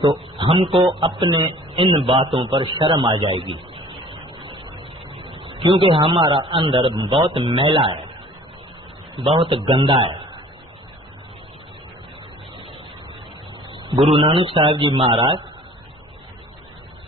تو ہم کو اپنے ان باتوں پر شرم آ جائے گی، کیونکہ ہمارا اندر بہت میلا ہے، بہت گندا ہے۔ گرو نانک صاحب جی مہاراج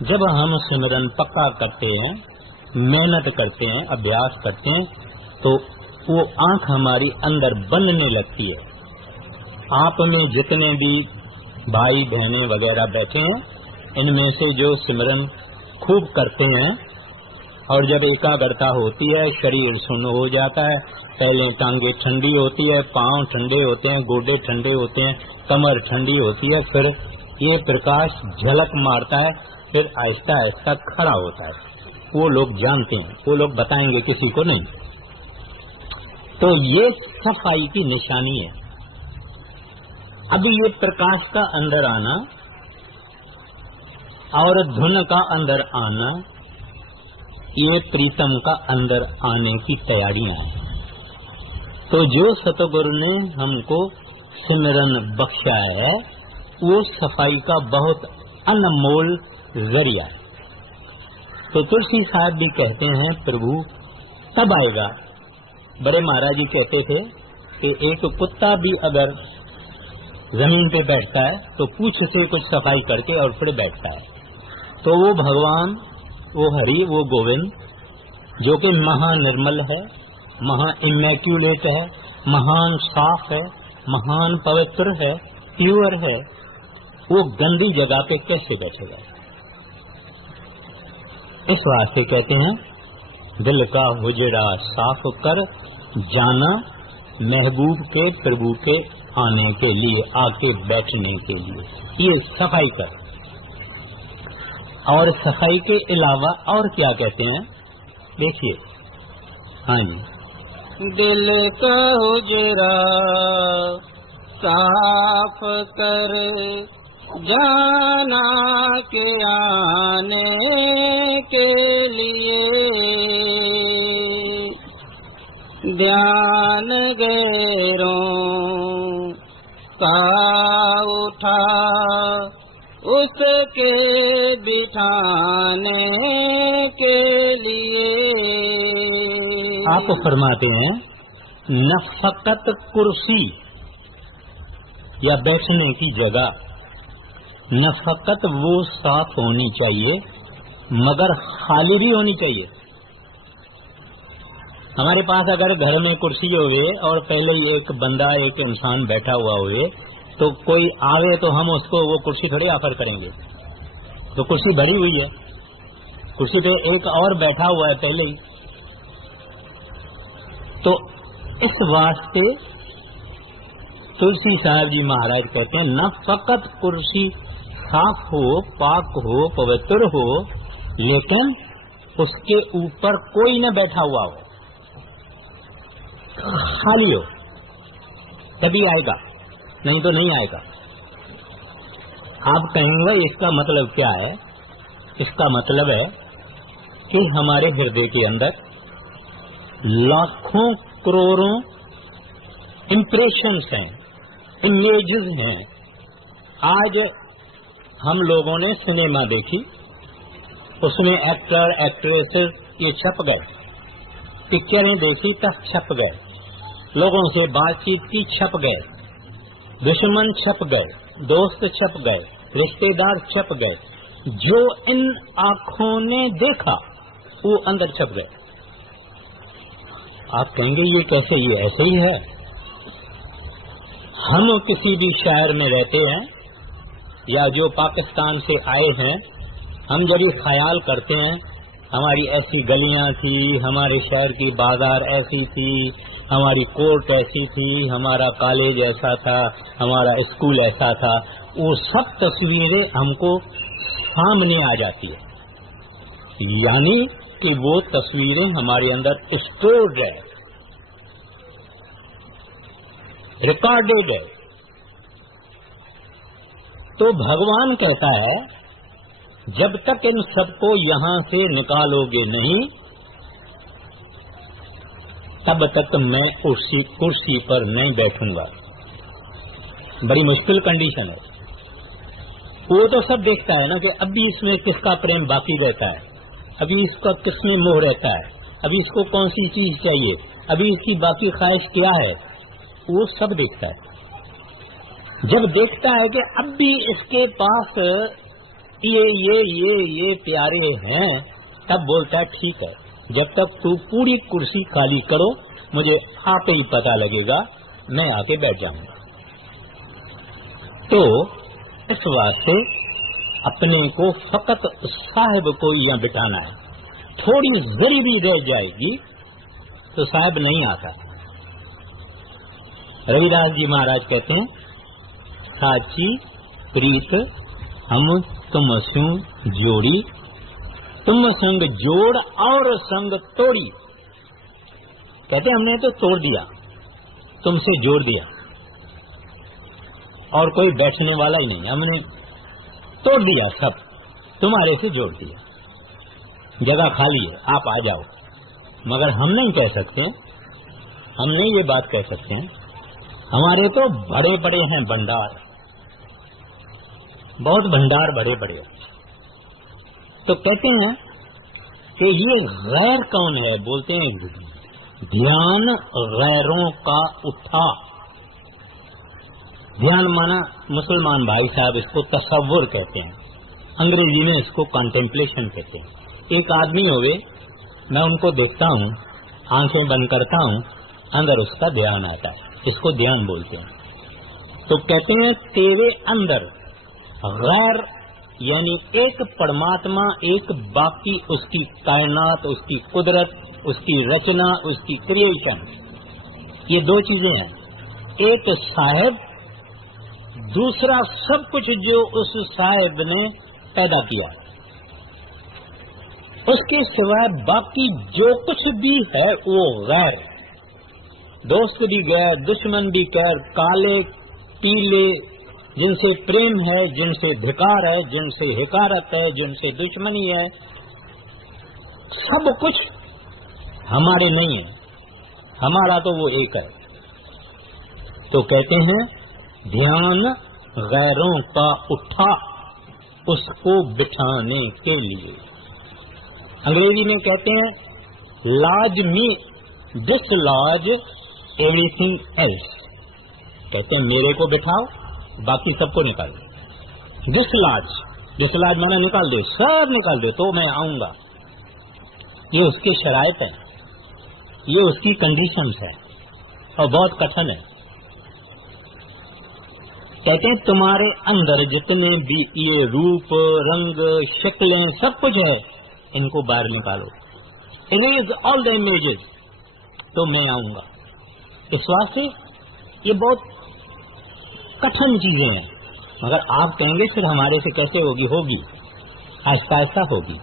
جب ہم سمرن پکا کرتے ہیں، محنت کرتے ہیں، ابھیاس کرتے ہیں، تو وہ آنکھ ہماری اندر بننے لگتی ہے. آپ میں جتنے بھی بھائی بہنیں وغیرہ بیٹھے ہیں، ان میں سے جو سمرن خوب کرتے ہیں اور جب ایکاگرتا ہوتی ہے، شریر سن ہو جاتا ہے، پہلے ٹانگیں ٹھنڈی ہوتی ہے، پاؤں ٹھنڈے ہوتے ہیں، گوڈے ٹھنڈے ہوتے ہیں، کمر ٹھنڈی ہوتی ہے، پھر یہ پرکاش جھلک مارتا ہے، پھر آہستہ آہستہ کھڑا ہوتا ہے. وہ لوگ جانتے ہیں، وہ لوگ بتائیں گے کسی کو نہیں. تو یہ صفائی کی نشانی ہے. اب یہ پرکاش کا اندر آنا اور دھن کا اندر آنا، یہ پریتم کا اندر آنے کی تیاریاں ہیں. تو جو ستگرو نے ہم کو سمرن بخشا ہے، وہ صفائی کا بہت انمول ذریعہ ہے. تو تلسی صاحب بھی کہتے ہیں پربھو تب آئے گا. بڑے مہاراج جی کہتے تھے کہ ایک کتا بھی اگر زمین پہ بیٹھتا ہے تو پوچھ سے کچھ صفائی کر کے اور پھر بیٹھتا ہے. تو وہ بھگوان، وہ ہری، وہ گووند جو کہ مہا نرمل ہے، مہا امیکولیٹ ہے، مہان صاف ہے، مہان پوتر ہے، پیور ہے، وہ گندی جگہ پہ کیسے بیٹھے گا؟ اس واسطے کہتے ہیں دل کا حجرا صاف کر جانا محبوب کے پربھو کے آنے کے لیے، آ کے بیٹھنے کے لیے. یہ صفائی کر. اور صفائی کے علاوہ اور کیا کہتے ہیں دیکھیے. ہاں جی. دل کا حجرا صاف کر جانا کے آنے کے لیے، دھیان غیروں کا اٹھا اس کے بٹھانے کے لیے. آپ فرماتے ہیں نہ فقط کرسی یا بیٹھنے کی جگہ، نہ فقط وہ صاف ہونی چاہیے مگر خالی بھی ہونی چاہیے. ہمارے پاس اگر گھر میں کرسی ہوئے اور پہلے ایک بندہ، ایک انسان بیٹھا ہوا ہوئے، تو کوئی آوے تو ہم اس کو وہ کرسی تھوڑی آفر کریں گے. تو کرسی بھری ہوئی ہے، کرسی پہ ایک اور بیٹھا ہوا ہے پہلے ہی. تو اس واسطے تلسی صاحب جی مہاراج کہتے ہیں نہ فقط کرسی صاف ہو، پاک ہو، پوتر ہو، لیکن اس کے اوپر کوئی نہ بیٹھا ہوا ہو، خالی ہو، تبھی آئے گا، نہیں تو نہیں آئے گا. آپ کہیں گے اس کا مطلب کیا ہے؟ اس کا مطلب ہے کہ ہمارے ہردے کے اندر لاکھوں کروڑوں امپریشنز ہیں، امیجز ہیں. آج ہم لوگوں نے سنیما دیکھی، اس میں ایکٹر ایکٹریسز یہ چھپ گئے، پکچریں دیکھی تب چھپ گئے، لوگوں سے بات چیت کی چھپ گئے، دشمن چھپ گئے، دوست چھپ گئے، رشتے دار چھپ گئے. جو ان آنکھوں نے دیکھا وہ اندر چھپ گئے. آپ کہیں گے یہ کیسے؟ یہ ایسے ہی ہے. ہم کسی بھی شہر میں رہتے ہیں یا جو پاکستان سے آئے ہیں، ہم جب یہ خیال کرتے ہیں ہماری ایسی گلیاں تھی، ہمارے شہر کی بازار ایسی تھی، ہماری کورٹ ایسی تھی، ہمارا کالج ایسا تھا، ہمارا اسکول ایسا تھا، وہ سب تصویریں ہم کو سامنے آ جاتی ہے. یعنی کہ وہ تصویریں ہمارے اندر اسٹورڈ ہے، ریکارڈڈ ہے. تو بھگوان کہتا ہے جب تک ان سب کو یہاں سے نکالو گے نہیں، تب تک میں کرسی پر نہیں بیٹھوں گا. بڑی مشکل کنڈیشن ہے. وہ تو سب دیکھتا ہے نا کہ ابھی اس میں کس کا پریم باقی رہتا ہے، ابھی اس کا کس میں موہ رہتا ہے، ابھی اس کو کون سی چیز چاہیے، ابھی اس کی باقی خواہش کیا ہے، وہ سب دیکھتا ہے. جب دیکھتا ہے کہ اب بھی اس کے پاس یہ پیارے ہیں، تب بولتا ہے ٹھیک ہے، جب تک تو پوری کرسی خالی کرو مجھے آپ ہی پتا لگے گا، میں آ کے بیٹھ جاؤں گا۔ تو اس واسطے اپنے کو فقط صاحب کو یہاں بٹھانا ہے، تھوڑی ذری بھی رہ جائے گی تو صاحب نہیں آتا۔ روی داس جی مہاراج کہتے ہیں ساچی پریت ہم تم سوں جوڑی، تم سنگ جوڑ اور سنگ توڑی۔ کہتے ہیں ہم نے تو توڑ دیا، تم سے جوڑ دیا، اور کوئی بیٹھنے والا ہی نہیں، ہم نے توڑ دیا، سب تمہارے سے جوڑ دیا، جگہ خالی ہے آپ آ جاؤ۔ مگر ہم نہیں کہہ سکتے، ہم نہیں یہ بات کہہ سکتے ہیں، ہمارے تو بڑے بڑے ہیں بھنڈار، بہت بھنڈار بڑے بڑے۔ تو کہتے ہیں کہ یہ غیر کون ہے؟ بولتے ہیں دھیان غیروں کا اٹھا۔ دھیان مانا مسلمان بھائی صاحب اس کو تصور کہتے ہیں، انگریزی میں اس کو کانٹمپلیشن کہتے ہیں۔ ایک آدمی ہوئے، میں ان کو دیکھتا ہوں، آنکھیں بند کرتا ہوں، اندر اس کا دھیان آتا ہے، اس کو دھیان بولتے ہیں۔ تو کہتے ہیں تیرے اندر غیر یعنی ایک پرماتما، ایک باقی اس کی کائنات، اس کی قدرت، اس کی رچنا، اس کی کریشن، یہ دو چیزیں ہیں، ایک صاحب، دوسرا سب کچھ جو اس صاحب نے پیدا کیا، اس کے سوائے باقی جو کچھ بھی ہے وہ غیر، دوست بھی غیر، دشمن بھی غیر، کالے پیلے، جن سے پریم ہے، جن سے دھکار ہے، جن سے حکارت ہے، جن سے دشمنی ہے، سب کچھ ہمارے نہیں ہے، ہمارا تو وہ ایک ہے۔ تو کہتے ہیں دھیان غیروں کا اٹھا اس کو بٹھانے کے لیے۔ انگریزی میں کہتے ہیں لاج می ڈس لاج ایوری تھنگ ایلس، کہتے ہیں میرے کو بٹھاؤ باقی سب کو نکالو۔ ڈس لاج میں نے نکال دو، سب نکال دو تو میں آؤں گا۔ یہ اس کے شرائط ہیں، یہ اس کی کنڈیشنز ہیں، اور بہت کٹھن ہے۔ کہتے ہیں تمہارے اندر جتنے بھی یہ روپ، رنگ، شکلیں، سب کچھ ہے، ان کو باہر نکالو، اریز آل دا امیجز، تو میں آؤں گا۔ اس واسطے یہ بہت کٹھن چیزیں ہیں، مگر آپ کہیں گے پھر ہمارے سے کیسے ہوگی؟ ہوگی آہستہ آہستہ ہوگی،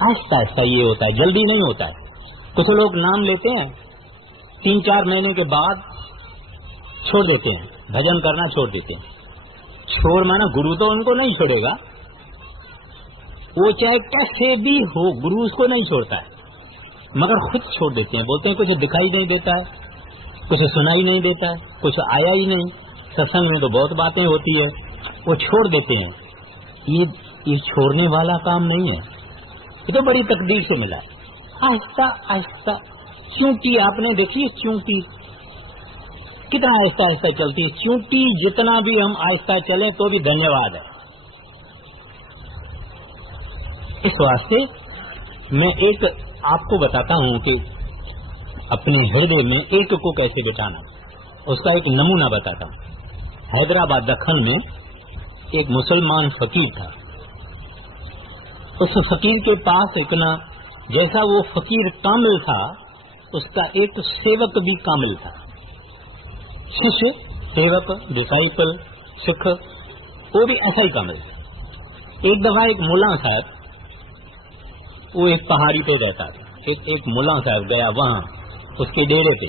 آہستہ آہستہ یہ ہوتا ہے، جلدی نہیں ہوتا ہے۔ کچھ لوگ نام لیتے ہیں 3-4 مہینے کے بعد چھوڑ دیتے ہیں، بھجن کرنا چھوڑ دیتے ہیں۔ چھوڑ مانا گرو تو ان کو نہیں چھوڑے گا، وہ چاہے کیسے بھی ہو گرو اس کو نہیں چھوڑتا ہے، مگر خود چھوڑ دیتے ہیں، بولتے ہیں کچھ دکھائی نہیں دیتا ہے، کچھ سنائی نہیں دیتا ہے، کچھ آیا ہی نہیں، ستسنگ میں تو بہت باتیں ہوتی ہے، وہ چھوڑ دیتے ہیں۔ یہ چھوڑنے والا کام نہیں ہے، یہ تو بڑی تقدیر سے ملا ہے۔ آہستہ آہستہ چونٹی آپ نے دیکھی، چونٹی کتنا آہستہ آہستہ چلتی ہے، چونٹی جتنا بھی ہم آہستہ چلیں تو بھی دھنیہ واد ہے۔ اس واسطے میں ایک آپ کو بتاتا ہوں کہ اپنے ہردے میں ایک کو کیسے بٹھانا، اس کا ایک نمونہ بتاتا ہوں۔ حیدرآباد دکن میں ایک مسلمان فقیر تھا، اس فقیر کے پاس اتنا جیسا وہ فقیر کامل تھا، اس کا ایک سیوک بھی کامل تھا، شیشیہ، سیوک، ڈسائپل، سکھ، وہ بھی ایسا ہی کامل تھا۔ ایک دفعہ ایک ملا صاحب، وہ ایک پہاڑی پہ رہتا تھا، ایک ملا صاحب گیا وہاں اس کے ڈیرے پہ،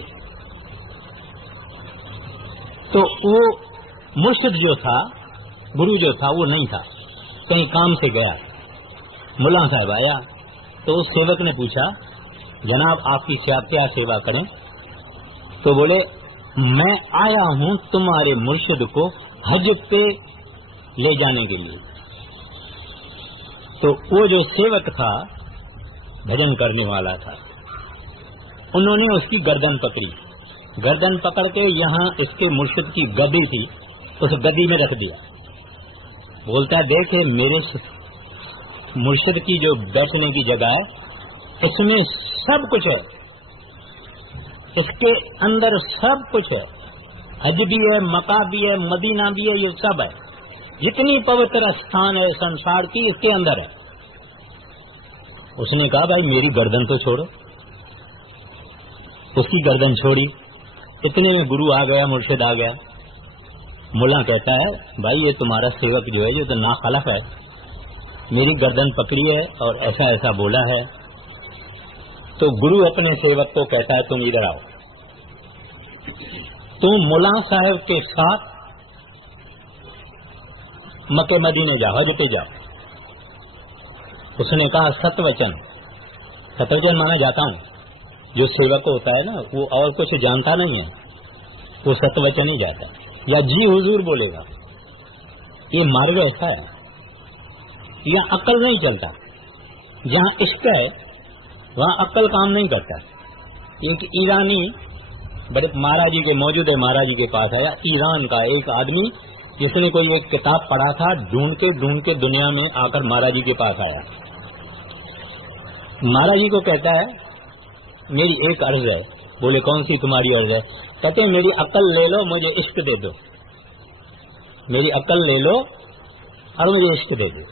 تو وہ مرشد جو تھا، گرو جو تھا وہ نہیں تھا، کہیں کام سے گیا۔ ملا صاحب آیا تو اس سیوک نے پوچھا جناب آپ کی کیا سیوا کریں؟ تو بولے میں آیا ہوں تمہارے مرشد کو حج پہ لے جانے کے لیے۔ تو وہ جو سیوک تھا، بھجن کرنے والا تھا، انہوں نے اس کی گردن پکڑی، گردن پکڑ کے یہاں اس کے مرشد کی گدی تھی، اس گدی میں رکھ دیا۔ بولتا ہے دیکھے میرے مرشد کی جو بیٹھنے کی جگہ ہے اس میں سب کچھ ہے، اس کے اندر سب کچھ ہے، حج بھی ہے، مکہ بھی ہے، مدینہ بھی ہے، یہ سب ہے، جتنی پوتر استھان ہے سنسار کی اس کے اندر ہے۔ اس نے کہا بھائی میری گردن تو چھوڑو، اس کی گردن چھوڑی، اتنے میں گرو آ گیا، مرشد آ گیا۔ ملا کہتا ہے بھائی یہ تمہارا سیوک جو ہے یہ تو ناخلف ہے، میری گردن پکڑی ہے اور ایسا ایسا بولا ہے۔ تو گرو اپنے سیوک کو کہتا ہے تم ادھر آؤ، تم ملا صاحب کے ساتھ مکے مدینے جاؤ، حج پہ جاؤ۔ اس نے کہا ست وچن، ست وچن مانا جاتا ہوں، جو سیوک ہوتا ہے نا وہ اور کچھ جانتا نہیں ہے، وہ ست وچن ہی جاتا ہے، یا جی حضور بولے گا۔ یہ مارگ ایسا ہے، یہاں عقل نہیں چلتا، جہاں عشق ہے وہاں عقل کام نہیں کرتا۔ ایک ایرانی بڑے مہاراج جی کے موجود ہے، مہاراج جی کے پاس آیا، ایران کا ایک آدمی جس نے کوئی ایک کتاب پڑھا تھا، ڈھونڈ کے دنیا میں آ کر مہاراج جی کے پاس آیا۔ مہاراج جی کو کہتا ہے میری ایک عرض ہے۔ بولے کون سی تمہاری عرض ہے؟ کہتے ہیں میری عقل لے لو، مجھے عشق دے دو، میری عقل لے لو اور مجھے عشق دے دو۔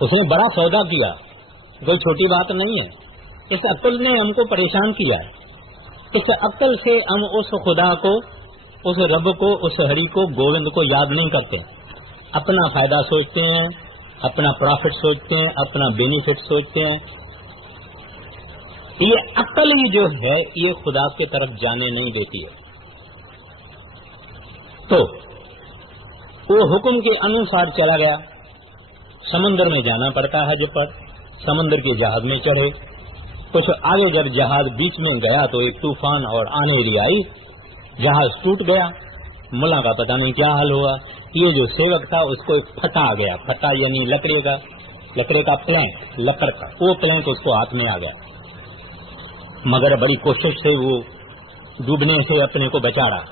اس نے بڑا سودا کیا، کوئی چھوٹی بات نہیں ہے۔ اس عقل نے ہم کو پریشان کیا ہے، اس عقل سے ہم اس خدا کو، اس رب کو، اس ہری کو، گووند کو یاد نہیں کرتے، اپنا فائدہ سوچتے ہیں، اپنا پروفٹ سوچتے ہیں، اپنا بینیفٹ سوچتے ہیں۔ یہ عقل ہی جو ہے یہ خدا کی طرف جانے نہیں دیتی ہے۔ تو وہ حکم کے انوسار چلا گیا، سمندر میں جانا پڑتا ہے حج پر، سمندر کے جہاز میں چڑھے، کچھ آگے جب جہاز بیچ میں گیا تو ایک طوفان اور آندھی آئی، جہاز ٹوٹ گیا، ملا کا پتہ نہیں کیا حال ہوا۔ یہ جو سیوک تھا اس کو ایک پھٹا آ گیا، پھٹا یعنی لکڑے کا پلینک، لکڑ کا وہ پلینک اس کو ہاتھ میں آ گیا، مگر بڑی کوشش سے وہ ڈوبنے سے اپنے کو بچا رہا۔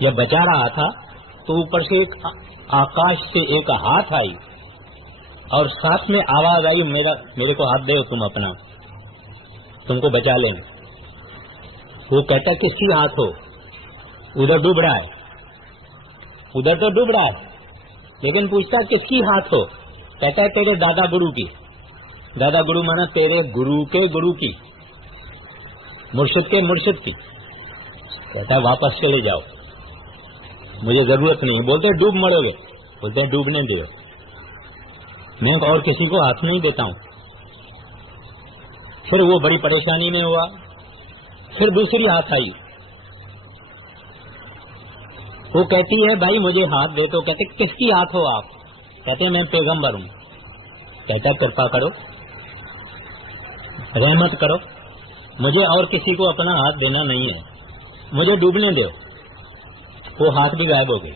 جب بچا رہا تھا تو اوپر سے ایک آکاش سے ایک ہاتھ آئی اور ساتھ میں آواز آئی میرے کو ہاتھ دے تم اپنا، تم کو بچا لیں۔ وہ کہتا کس کی ہاتھ ہو؟ ادھر ڈوب رہا ہے، ادھر تو ڈوب رہا ہے، لیکن پوچھتا کس کی ہاتھ ہو؟ کہتا ہے تیرے دادا گرو کی۔ دادا گرو مانا تیرے گرو کے گرو کی، مرشد کے مرشد کی۔ کہتا ہے واپس چلے جاؤ، مجھے ضرورت نہیں۔ بولتے ڈوب مرو گے، بولتے ہیں ڈوبنے دو، میں اور کسی کو ہاتھ نہیں دیتا ہوں۔ پھر وہ بڑی پریشانی میں ہوا، پھر دوسری ہاتھ آئی، وہ کہتی ہے بھائی مجھے ہاتھ دے تو۔ کہتے کس کی ہاتھ ہو آپ؟ کہتے ہیں میں پیغمبر ہوں۔ کہتا ہے کرپا کرو، رحمت کرو، مجھے اور کسی کو اپنا ہاتھ دینا نہیں ہے، مجھے ڈوبنے دو۔ وہ ہاتھ بھی غائب ہو گئی۔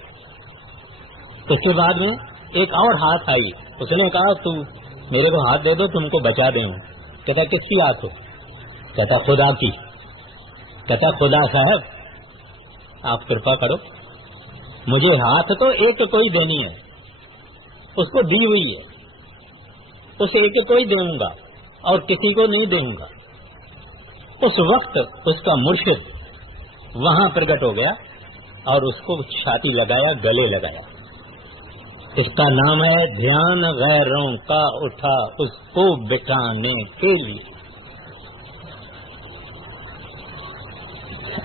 اس کے بعد میں ایک اور ہاتھ آئی، اس نے کہا تو میرے کو ہاتھ دے دو، تم کو بچا دے ہوں۔ کہتا کس کی ہاتھ ہو؟ کہتا خدا کی۔ کہتا خدا صاحب آپ کرپا کرو، مجھے ہاتھ تو ایک کوئی دینی ہے، اس کو دی ہوئی ہے، اس ایک کوئی دوں گا اور کسی کو نہیں دوں گا۔ اس وقت اس کا مرشد وہاں پرگٹ ہو گیا اور اس کو چھاتی لگایا، گلے لگایا۔ اس کا نام ہے دھیان غیروں کا اٹھا اس کو بٹھانے کے لیے۔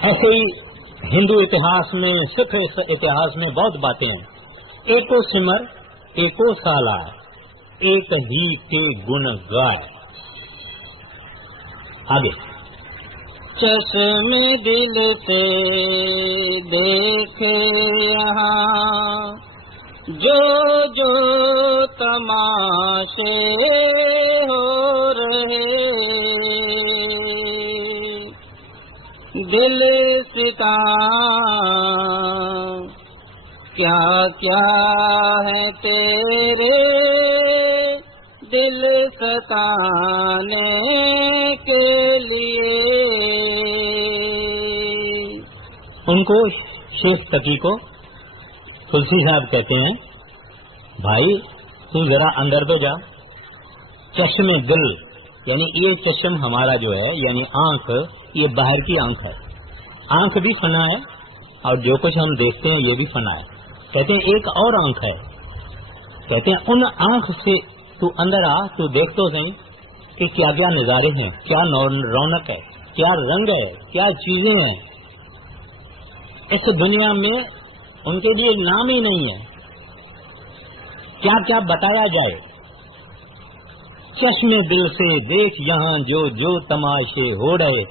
ایسے ہی ہندو اتہاس میں، سکھ اتہاس میں بہت باتیں ہیں۔ ایکو سمر ایکو سالار، ایک ہی کے گن گائے۔ آگے چشم دل سے دیکھے یہاں جو جو تماشے ہو رہے، دل ستا کیا کیا ہے تیرے دل ستانے کے لیے۔ ان کو شیخ تقی کو تلسی صاحب کہتے ہیں بھائی تو ذرا اندر پہ جا، چشم دل یعنی یہ چشم ہمارا جو ہے یعنی آنکھ، یہ باہر کی آنکھ ہے. آنکھ بھی فنا ہے اور جو کچھ ہم دیکھتے ہیں یہ بھی فنا ہے. کہتے ہیں ایک اور آنکھ ہے. کہتے ہیں ان آنکھ سے تو اندر آ، تو دیکھ تو صحیح کہ کیا کیا نظارے ہیں، کیا رونق ہے، کیا رنگ ہے، کیا چیزیں ہیں. اس دنیا میں ان کے لیے نام ہی نہیں ہے، کیا کیا بتایا جائے. چشم دل سے دیکھ یہاں جو جو تماشے ہو رہے،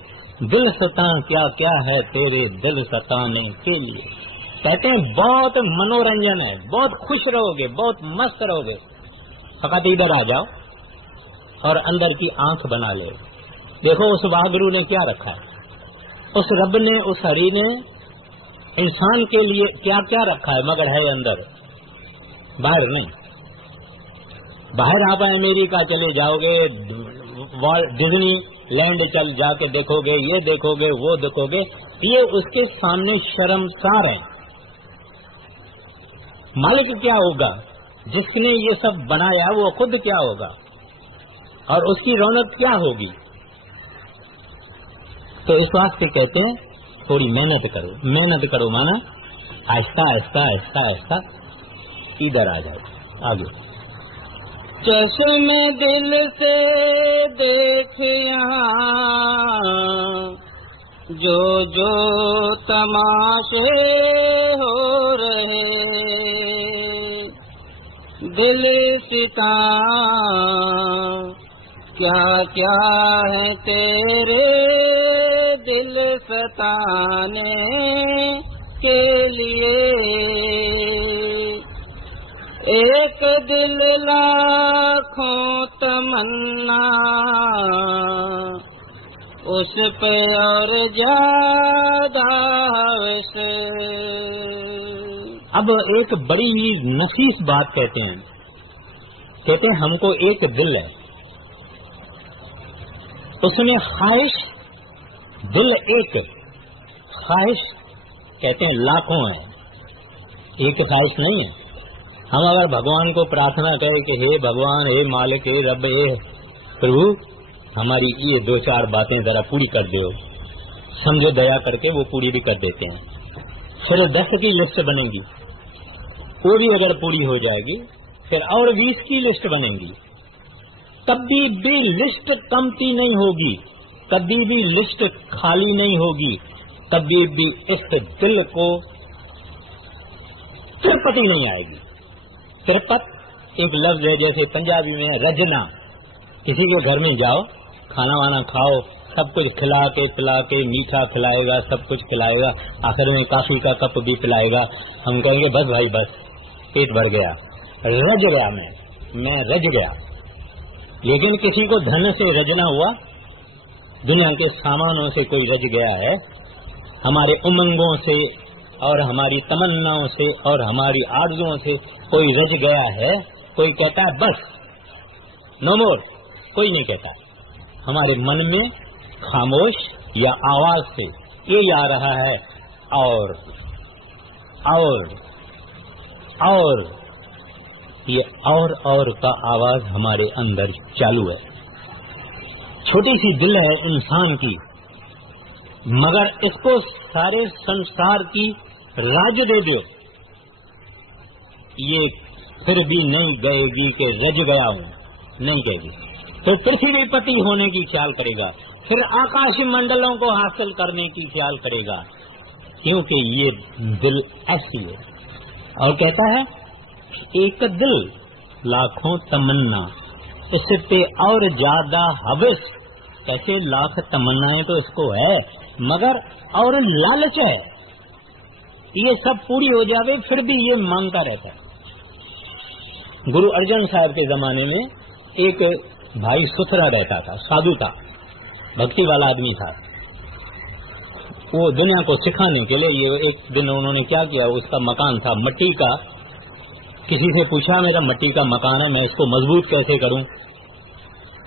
دل ستاں کیا کیا ہے تیرے دل ستانے کے لیے. کہتے ہیں بہت منورنجن ہے، بہت خوش رہو گے، بہت مست رہو گے، فقط ادھر آ جاؤ اور اندر کی آنکھ بنا لے. دیکھو اس واگرو نے کیا رکھا ہے، اس رب نے، اس ہری نے انسان کے لیے کیا کیا رکھا ہے، مگر ہے اندر، باہر نہیں. باہر آپ امریکہ چلے جاؤ گے، ڈزنی لینڈ چل جا کے دیکھو گے، یہ دیکھو گے، وہ دیکھو گے، یہ اس کے سامنے شرمسار ہیں. مالک کیا ہوگا، جس نے یہ سب بنایا وہ خود کیا ہوگا اور اس کی رونق کیا ہوگی. تو اس واسطے کہتے ہیں تھوڑی محنت کرو. محنت کرو مانا آہستہ آہستہ آہستہ آہستہ ادھر آ جاؤ آگے. چشم دل سے دیکھ یہاں جو جو تماشے ہو رہے، دل ستاں کیا کیا ہے تیرے دل ستانے کے لیے. ایک دل لاکھوں تمنا اس پہ اور زیادہ وش. اب ایک بڑی نفیس بات کہتے ہیں ہم کو ایک دل ہے، اس میں خواہش، دل ایک، خواہش کہتے ہیں لاکھوں ہے، ایک خواہش نہیں ہے. ہم اگر بھگوان کو پرارتھنا کریں کہ ہے بھگوان، ہے مالک، ہے رب، ہے پربھو، ہماری یہ دو چار باتیں ذرا پوری کر دو، سمجھو دیا کر کے وہ پوری بھی کر دیتے ہیں. پھر 10 کی لسٹ بنے گی، وہ بھی اگر پوری ہو جائے گی پھر اور 20 کی لسٹ بنے گی. کبھی بھی لسٹ کمتی نہیں ہوگی، کبھی بھی لسٹ خالی نہیں ہوگی، کبھی بھی اس دل کو ترپتی نہیں آئے گی. ترپت ایک لفظ ہے، جیسے پنجابی میں رجنا. کسی کے گھر میں جاؤ، کھانا وانا کھاؤ، سب کچھ کھلا کے پلا کے، میٹھا کھلائے گا، سب کچھ کھلائے گا، آخر میں کافی کا کپ بھی پلائے گا. ہم کہیں گے بس بھائی بس، پیٹ بھر گیا، رج گیا، میں رج گیا. لیکن کسی کو دھن سے رجنا ہوا، دنیا کے سامانوں سے کوئی رج گیا ہے، ہمارے امنگوں سے اور ہماری تمناؤں سے اور ہماری آرزوؤں سے کوئی رج گیا ہے. کوئی کہتا ہے بس نو مور، کوئی نہیں کہتا. ہمارے من میں خاموش یا آواز سے یہ آ رہا ہے اور یہ اور کا آواز ہمارے اندر چالو ہے. چھوٹی سی دل ہے انسان کی، مگر اس کو سارے سنسار کی راج دے دو، یہ پھر بھی نہیں گئے گی کہ رج گیا ہوں، نہیں کہے گی. پھر پرتھوی پتی ہونے کی خیال کرے گا، پھر آکاشی منڈلوں کو حاصل کرنے کی خیال کرے گا، کیونکہ یہ دل ایسی ہے. اور کہتا ہے ایک دل لاکھوں تمنا، اس سے اور زیادہ حوث. کیسے لاکھ تمنائیں تو اس کو ہے، مگر اور لالچ ہے، یہ سب پوری ہو جاوے پھر بھی یہ مانگتا رہتا ہے. گرو ارجن صاحب کے زمانے میں ایک بھائی ستھرا رہتا تھا، سادھو تھا، بھکتی والا آدمی تھا. وہ دنیا کو سکھانے کے لیے یہ ایک دن انہوں نے کیا کیا، اس کا مکان تھا مٹی کا. کسی سے پوچھا میرا مٹی کا مکان ہے، میں اس کو مضبوط کیسے کروں؟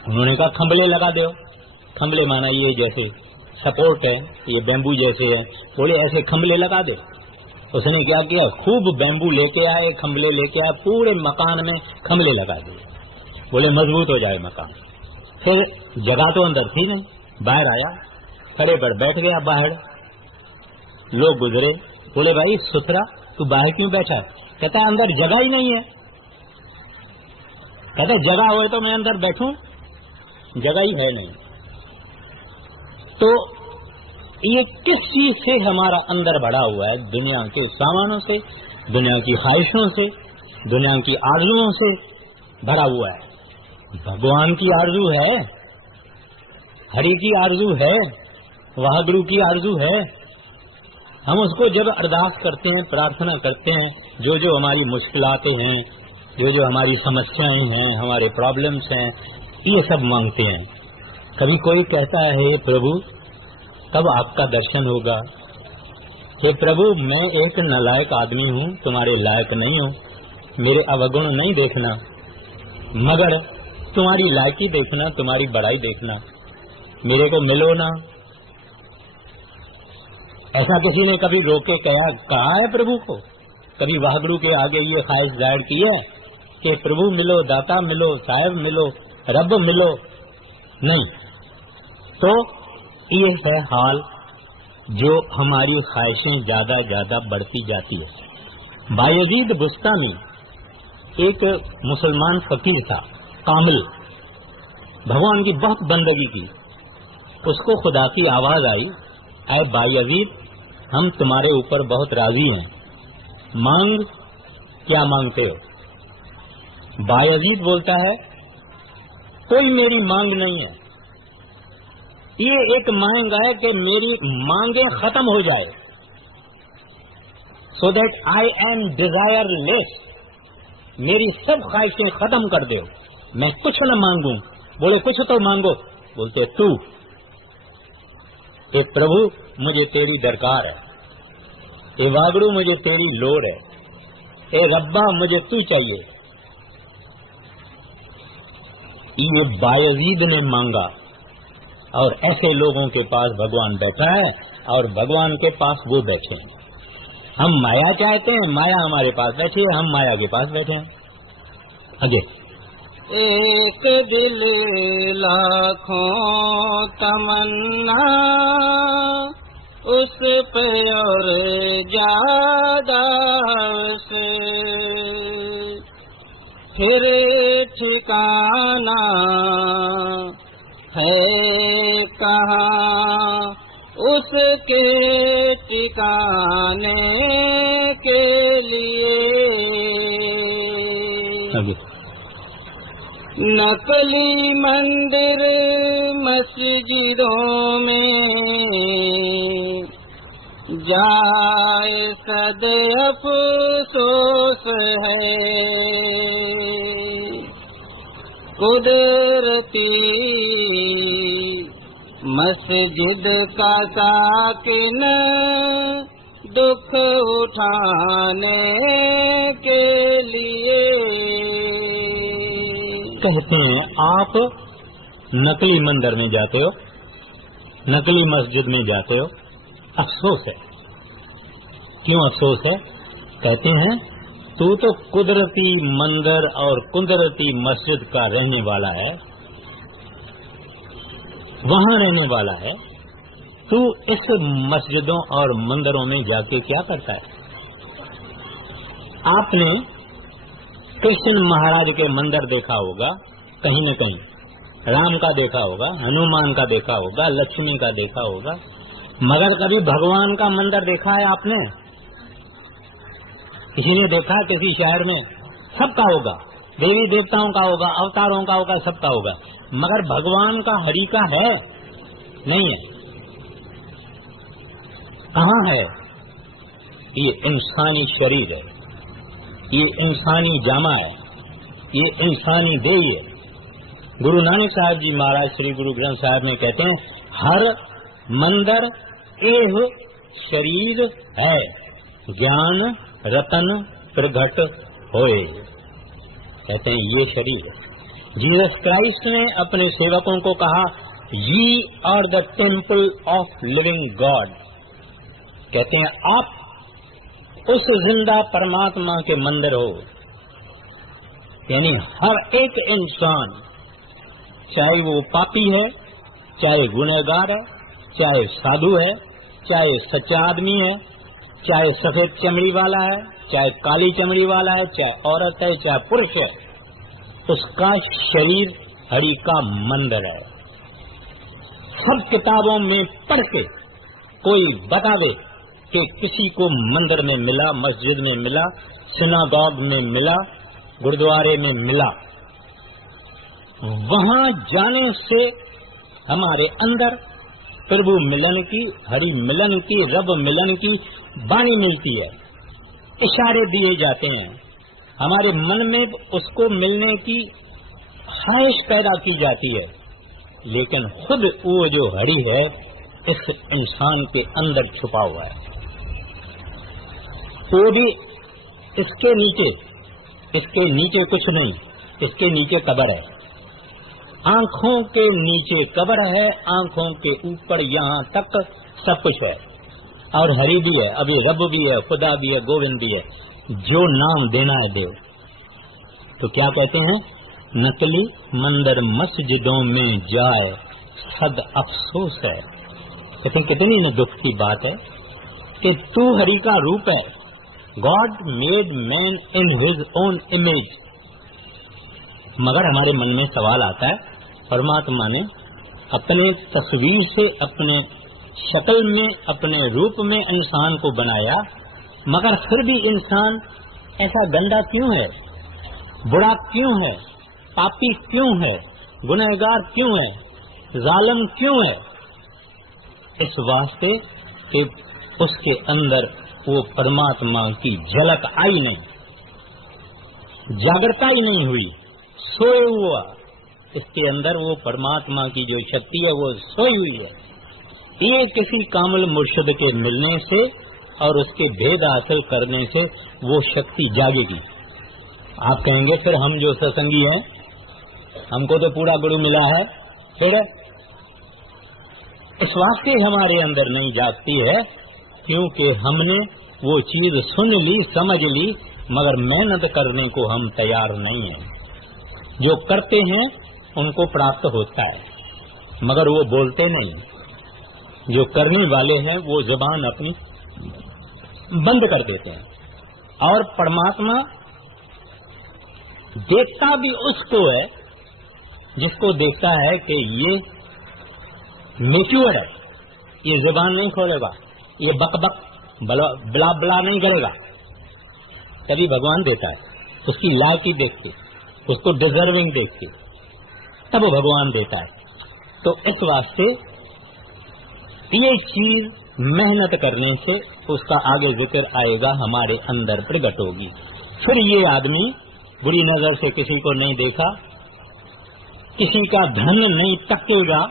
انہوں نے کہا کھمبلے لگا دو. کھمبلے مانا یہ جیسے سپورٹ ہے، یہ بیمبو جیسے ہے، بولے ایسے کھمبلے لگا دے. اس نے کیا کیا، خوب بیمبو لے کے آئے، کھمبلے لے کے آئے، پورے مکان میں کھمبلے لگا دیے. بولے مضبوط ہو جائے مکان. پھر جگہ تو اندر تھی نہیں, باہر آیا, کھڑے پر بیٹھ گیا باہر. لوگ گزرے, بولے بھائی ستھرا تو باہر کیوں بیٹھا ہے؟ کہتا ہے اندر جگہ ہی نہیں ہے. کہتا ہے جگہ ہوئے تو میں اندر بیٹھوں, جگہ ہی ہے نہیں. تو یہ کس چیز سے ہمارا اندر بڑھا ہوا ہے؟ دنیا کے سامانوں سے, دنیا کی خواہشوں سے, دنیا کی آرزوؤں سے بھرا ہوا ہے. بھگوان کی آرزو ہے, ہری کی آرزو ہے, واہگرو کی آرزو ہے. ہم اس کو جب ارداس کرتے ہیں, پرارتھنا کرتے ہیں, جو جو ہماری مشکلات ہیں, جو جو ہماری سمسیاں ہیں, ہمارے پرابلمس ہیں, یہ سب مانگتے ہیں. کبھی کوئی کہتا ہے ہے پربھو کب آپ کا درشن ہوگا؟ کہ پربھو میں ایک نالائق آدمی ہوں, تمہارے لائق نہیں ہوں, میرے اوگن نہیں دیکھنا, مگر تمہاری لائقی دیکھنا, تمہاری بڑائی دیکھنا, میرے کو ملو نا. ایسا کسی نے کبھی روکے کہا ہے پربھو کو؟ کبھی واہگرو کے آگے یہ خواہش ظاہر کی ہے کہ پربھو ملو, داتا ملو, صاحب ملو, رب ملو؟ نہیں. تو یہ ہے حال جو ہماری خواہشیں زیادہ زیادہ بڑھتی جاتی ہے. بایزید بستانی ایک مسلمان فقیر تھا, کامل, بھگوان کی بہت بندگی کی. اس کو خدا کی آواز آئی, اے بایزید ہم تمہارے اوپر بہت راضی ہیں, مانگ, کیا مانگتے ہو؟ بایزید بولتا ہے کوئی میری مانگ نہیں ہے, یہ ایک مانگ ہے کہ میری مانگیں ختم ہو جائے, so that I am desireless, میری سب خواہشیں ختم کر دو, میں کچھ نہ مانگوں. بولے کچھ تو مانگو. بولتے تو, اے پربھو مجھے تیری درکار ہے, اے واگڑو مجھے تیری لوڑ ہے, اے ربا مجھے تو چاہیے. یہ بایزید نے مانگا, اور ایسے لوگوں کے پاس بھگوان بیٹھا ہے, اور بھگوان کے پاس وہ بیٹھے ہیں. ہم مایا چاہتے ہیں, مایا ہمارے پاس بیٹھی ہے, ہم مایا کے پاس بیٹھے ہیں. آگے. ایک دل لاکھوں تمنا اس پہ اور زیادہ سے, پھر ٹھکانا ہے کہاں اس کے ٹھکانے کے لیے. نقلی مندر مسجدوں میں جائے صد افسوس ہے, قدرتی مسجد کا ساکن دکھ اٹھانے کے لیے. کہتے ہیں آپ نقلی مندر میں جاتے ہو, نقلی مسجد میں جاتے ہو, افسوس ہے. کیوں افسوس ہے؟ کہتے ہیں تو قدرتی مندر اور قدرتی مسجد کا رہنے والا ہے, وہاں رہنے والا ہے, تو اس مسجدوں اور مندروں میں جا کے کیا کرتا ہے؟ آپ نے کرشن مہاراج کے مندر دیکھا ہوگا کہیں نہ کہیں, رام کا دیکھا ہوگا, ہنومان کا دیکھا ہوگا, لکشمی کا دیکھا ہوگا, مگر کبھی بھگوان کا مندر دیکھا ہے آپ نے؟ کسی نے دیکھا کسی شہر میں؟ سب کا ہوگا, دیوی دیوتاؤں کا ہوگا, اوتاروں کا ہوگا, سب کا ہوگا, مگر بھگوان کا ہری کا ہے نہیں ہے. کہاں ہے؟ یہ انسانی شریر ہے, یہ انسانی جامع ہے, یہ انسانی دیہ ہے. گرو نانک صاحب جی مہاراج سری گرو گرنتھ صاحب میں کہتے ہیں ہر مندر ایہ شریر ہے, جان رتن پرگٹ ہوئے. کہتے ہیں یہ شریر ہے. جیسس کرائسٹ نے اپنے سیوکوں کو کہا ye are the temple of living God. کہتے ہیں آپ اس زندہ پرماتما کے مندر ہو. یعنی ہر ایک انسان، چاہے وہ پاپی ہے، چاہے گنہگار ہے، چاہے سادھو ہے، چاہے سچا آدمی ہے، چاہے سفید چمڑی والا ہے، چاہے کالی چمڑی والا ہے، چاہے عورت ہے، چاہے پرش ہے، اس کا شریر ہری کا مندر ہے۔ سب کتابوں میں پڑھ کے کوئی بتاوے کہ کسی کو مندر میں ملا، مسجد میں ملا، سناگوگ میں ملا، گردوارے میں ملا، وہاں جانے سے ہمارے اندر پربھو ملن کی، ہری ملن کی، رب ملن کی بانی ملتی ہے، اشارے دیے جاتے ہیں، ہمارے من میں اس کو ملنے کی خواہش پیدا کی جاتی ہے، لیکن خود وہ جو ہری ہے اس انسان کے اندر چھپا ہوا ہے، وہ بھی اس کے نیچے کچھ نہیں، اس کے نیچے قبر ہے، آنکھوں کے نیچے قبر ہے، آنکھوں کے اوپر یہاں تک سب کچھ ہے، اور ہری بھی ہے، ابھی رب بھی ہے، خدا بھی ہے، گووند بھی ہے، جو نام دینا ہے دے۔ تو کیا کہتے ہیں؟ نکلی مندر مسجدوں میں جائے صد افسوس ہے۔ کہتے ہیں کتنی دکھ کی بات ہے کہ تو ہری کا روپ ہے، God made man in his own image, مگر ہمارے من میں سوال آتا ہے، پرماتما نے اپنے تصویر سے، اپنے شکل میں، اپنے روپ میں انسان کو بنایا، مگر پھر بھی انسان ایسا گندا کیوں ہے، برا کیوں ہے، پاپی کیوں ہے، گنہگار کیوں ہے، ظالم کیوں ہے؟ اس واسطے کہ اس کے اندر وہ پرماتما کی جھلک آئی نہیں، جاگرتا ہی نہیں ہوئی، سوئے ہوا، اس کے اندر وہ پرماتما کی جو شکتی ہے وہ سوئی ہوئی ہے۔ یہ کسی کامل مرشد کے ملنے سے اور اس کے بھید حاصل کرنے سے وہ شکتی جاگے گی۔ آپ کہیں گے پھر ہم جو ستسنگی ہیں، ہم کو تو پورا گرو ملا ہے، پھر اس واسطے ہمارے اندر نہیں جاگتی ہے کیونکہ ہم نے وہ چیز سن لی، سمجھ لی، مگر محنت کرنے کو ہم تیار نہیں ہیں۔ جو کرتے ہیں ان کو پراپت ہوتا ہے، مگر وہ بولتے نہیں۔ جو کرنے والے ہیں وہ زبان اپنی بند کر دیتے ہیں، اور پرماتما دیکھتا بھی اس کو ہے جس کو دیکھتا ہے کہ یہ میچور ہے، یہ زبان نہیں کھولے گا، یہ بک بک بلا بلا نہیں کرے گا، تبھی بھگوان دیتا ہے، اس کی لائقی دیکھ کے، اس کو ڈیزرونگ دیکھ کے، تب وہ بھگوان دیتا ہے۔ تو اس واسطے یہ چیز محنت کرنے سے اس کا آگے ذکر آئے گا، ہمارے اندر پرگٹ ہوگی۔ پھر یہ آدمی بری نظر سے کسی کو نہیں دیکھا، کسی کا دھن نہیں تکے گا،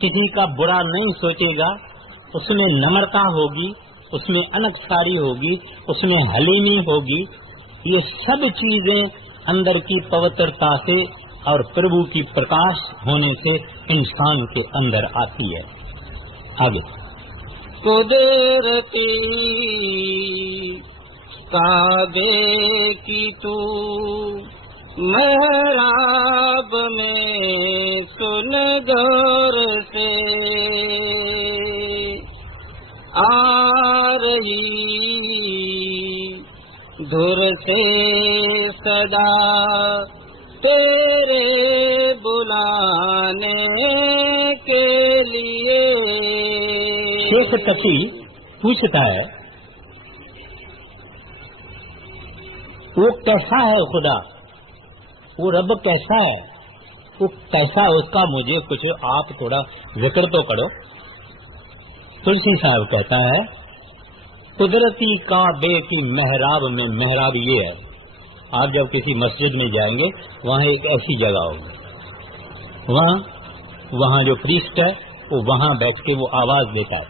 کسی کا برا نہیں سوچے گا، اس میں نمرتا ہوگی، اس میں انکساری ہوگی، اس میں حلیمی ہوگی۔ یہ سب چیزیں اندر کی پوترتا سے اور پربھو کی پرکاش ہونے سے انسان کے اندر آتی ہے۔ آگے قدرتی کعبے کی تو محراب میں سن غور سے آ رہی دھر سے صدا تیرے بلانے کے لیے۔ شیخ تقی پوچھتا ہے وہ کیسا ہے خدا، وہ رب کیسا ہے، وہ کیسا ہے، اس کا مجھے کچھ آپ تھوڑا ذکر تو کرو۔ تلسی صاحب کہتا ہے قدرتی کعبے کی محراب میں، محراب یہ ہے، آپ جب کسی مسجد میں جائیں گے وہاں ایک ایسی جگہ ہوگی، وہاں جو پریسٹ ہے وہ وہاں بیٹھ کے وہ آواز دیتا ہے،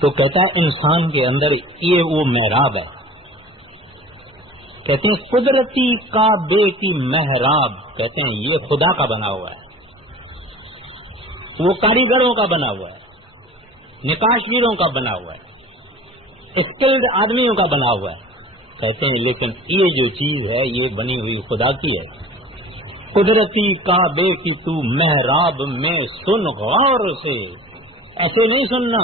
تو کہتا ہے انسان کے اندر یہ وہ محراب ہے۔ کہتے ہیں قدرتی کعبے کی محراب، کہتے ہیں یہ خدا کا بنا ہوا ہے، وہ کاریگروں کا بنا ہوا ہے، نقاشگروں کا بنا ہوا ہے، اسکلڈ آدمیوں کا بنا ہوا ہے، کہتے ہیں لیکن یہ جو چیز ہے یہ بنی ہوئی خدا کی ہے. قدرتی کعبے کی تو محراب میں سن غور سے. ایسے نہیں سننا،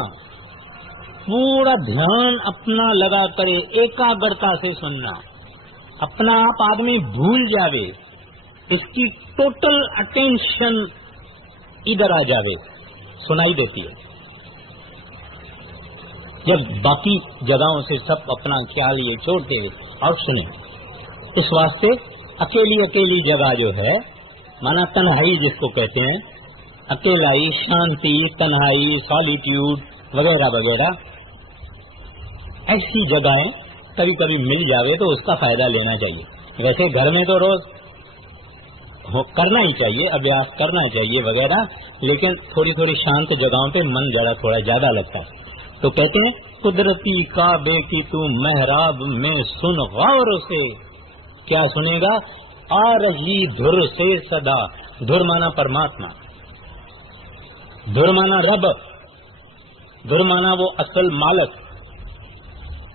پورا دھیان اپنا لگا کرے، ایکاگرتا سے سننا. اپنا آپ آدمی بھول جاوے، اس کی ٹوٹل اٹینشن ادھر آ جاوے، سنائی دیتی ہے. جب باقی جگہوں سے سب اپنا خیال یہ چھوڑ کے اور سنیں. اس واسطے اکیلی اکیلی جگہ جو ہے، مانا تنہائی جس کو کہتے ہیں، اکیلائی، شانتی، تنہائی، سالیٹیوڈ وغیرہ وغیرہ، ایسی جگہیں کبھی کبھی مل جاوے تو اس کا فائدہ لینا چاہیے. ویسے گھر میں تو روز کرنا ہی چاہیے، ابیاس کرنا چاہیے وغیرہ، لیکن تھوڑی تھوڑی شانت جگہوں پہ من ذرا تھوڑا زیادہ لگتا ہے. تو کہتے ہیں قدرتی کعبے کی تو محراب میں سن غور سے. کیا سنے گا؟ آ رہی دھر سے صدا. دھر مانا پرماتما، دھر مانا رب، دھر مانا وہ اصل مالک.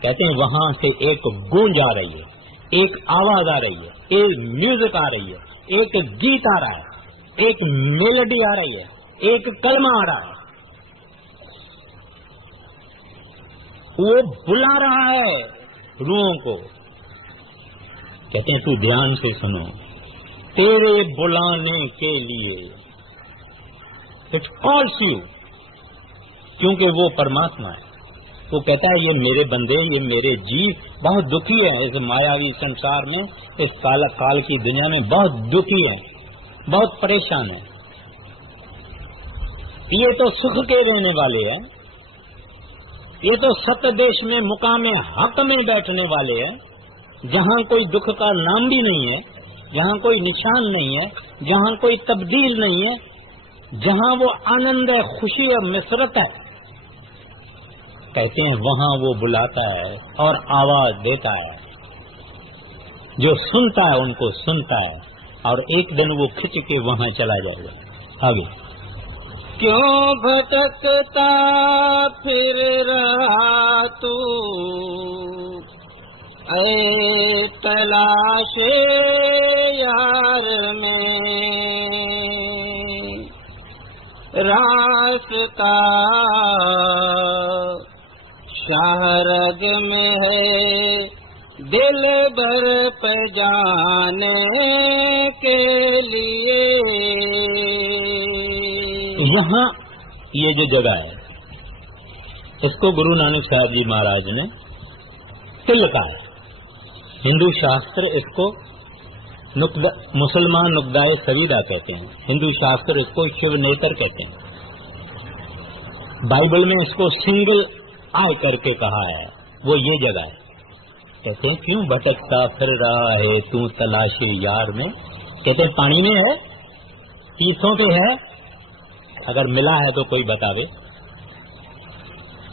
کہتے ہیں وہاں سے ایک گونج آ رہی ہے، ایک آواز آ رہی ہے، ایک میوزک آ رہی ہے، ایک گیت آ رہا ہے، ایک میلڈی آ رہی ہے، ایک کلمہ آ رہا ہے. وہ بلا رہا ہے روحوں کو. کہتے ہیں تو دھیان سے سنو، تیرے بلانے کے لیے اٹ کالس یو، کیونکہ وہ پرماتما ہے. وہ کہتا ہے یہ میرے بندے، یہ میرے جیو بہت دکھی ہیں اس مایاوی سنسار میں، اس کال کی دنیا میں بہت دکھی ہیں، بہت پریشان ہیں. یہ تو سکھ کے رہنے والے ہیں، یہ تو ست دیش میں مقام حق میں بیٹھنے والے ہیں، جہاں کوئی دکھ کا نام بھی نہیں ہے، جہاں کوئی نشان نہیں ہے، جہاں کوئی تبدیل نہیں ہے، جہاں وہ آنند ہے، خوشی اور مسرت ہے. کہتے ہیں وہاں وہ بلاتا ہے اور آواز دیتا ہے. جو سنتا ہے ان کو سنتا ہے، اور ایک دن وہ کھچ کے وہاں چلا جائے گا. آگے کیوں بھٹکتا پھر رہا تو اے تلاش یار میں، راستہ شاہرگ میں ہے دل بھر پہ جانے کے لیے. یہاں یہ جو جگہ ہے اس کو گرو نانک صاحب جی مہاراج نے تل کہا ہے. ہندو شاستر اس کو مسلمان نقدائے سویدہ کہتے ہیں، ہندو شاستر اس کو شیو نیتر کہتے ہیں. بائبل میں اس کو سنگل آئے کر کے کہا ہے. وہ یہ جگہ ہے. کہتے ہیں کیوں بھٹکتا پھر رہا ہے تو تلاش یار میں. کہتے ہیں پانی میں ہے، تیرتھوں پہ ہے، اگر ملا ہے تو کوئی بتاوے.